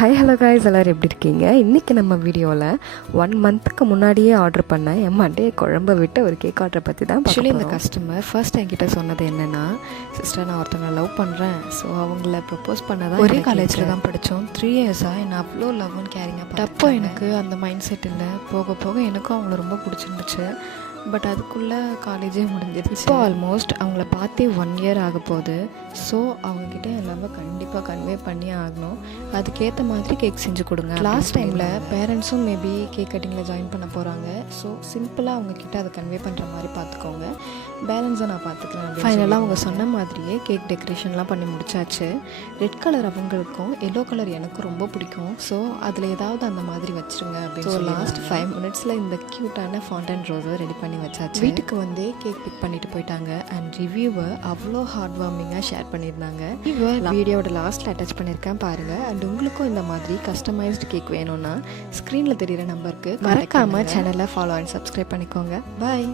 Hi hello guys, எல்லோரும் எப்படி இருக்கீங்க? இன்றைக்கி நம்ம வீடியோவில் 1 மந்த்துக்கு முன்னாடியே ஆர்டர் பண்ண எம்மாண்டே குழம்பை விட்டு ஒரு கேக் ஆர்டர் பற்றி தான். ஆக்சுவலி இந்த கஸ்டமர் ஃபர்ஸ்ட் என்கிட்ட சொன்னது என்னென்னா, சிஸ்டர் நான் ஒருத்தவங்களை லவ் பண்ணுறேன், ஸோ அவங்கள ப்ரப்போஸ் பண்ணதான். ஒரே காலேஜில் தான் படித்தோம், 3 இயர்ஸாக என்ன அவ்வளோ லவ் அண்ட் கேரிங்காக. அப்போ எனக்கு அந்த மைண்ட் செட் இல்லை. போக போக எனக்கும் அவங்கள ரொம்ப பிடிச்சிருந்துச்சு. பட் அதுக்குள்ளே காலேஜே முடிஞ்சிருச்சு. இப்போ ஆல்மோஸ்ட் அவங்கள பார்த்தே 1 இயர் ஆக போகுது. ஸோ அவங்கக்கிட்ட எல்லாமே கண்டிப்பாக கன்வே பண்ணி ஆகணும். அதுக்கேற்ற மாதிரி கேக் செஞ்சு கொடுங்க. லாஸ்ட் டைமில் பேரண்ட்ஸும் மேபி கேக் கட்டிங்கில் ஜாயின் பண்ண போகிறாங்க. ஸோ சிம்பிளாக அவங்கக்கிட்ட அதை கன்வே பண்ணுற மாதிரி பார்த்துக்கோங்க. பேலன்ஸை நான் பார்த்துக்கிறேன். ஃபைனலாக அவங்க சொன்ன மாதிரியே கேக் டெக்கரேஷன்லாம் பண்ணி முடிச்சாச்சு. ரெட் கலர் அவங்களுக்கும், எல்லோ கலர் எனக்கும் ரொம்ப பிடிக்கும். ஸோ அதில் ஏதாவது அந்த மாதிரி வச்சுருங்க அப்படின்னு. ஸோ லாஸ்ட் 5 மினிட்ஸில் இந்த க்யூட்டான ஃபாண்டன் ரோஸை ரெடி பண்ணி வச்சாச்சு. வீட்டுக்கு வந்து கேக் பிக் பண்ணிட்டு போயிட்டாங்க. அண்ட் ரிவ்யூவை அவ்வளோ ஹார்ட் வார்மிங்காக ஷேர் பண்ணியிருந்தாங்க. வீடியோட லாஸ்ட்டில் அட்டாச் பண்ணியிருக்கேன் பாருங்கள். அண்ட் உங்களுக்கும் இந்த மாதிரி கஸ்டமைஸ்டு கேக் வேணும்னா ஸ்க்ரீனில் தெரிகிற நம்பருக்கு மறக்காமல் சேனலை ஃபாலோ அண்ட் சப்ஸ்கிரைப் பண்ணிக்கோங்க. பாய்.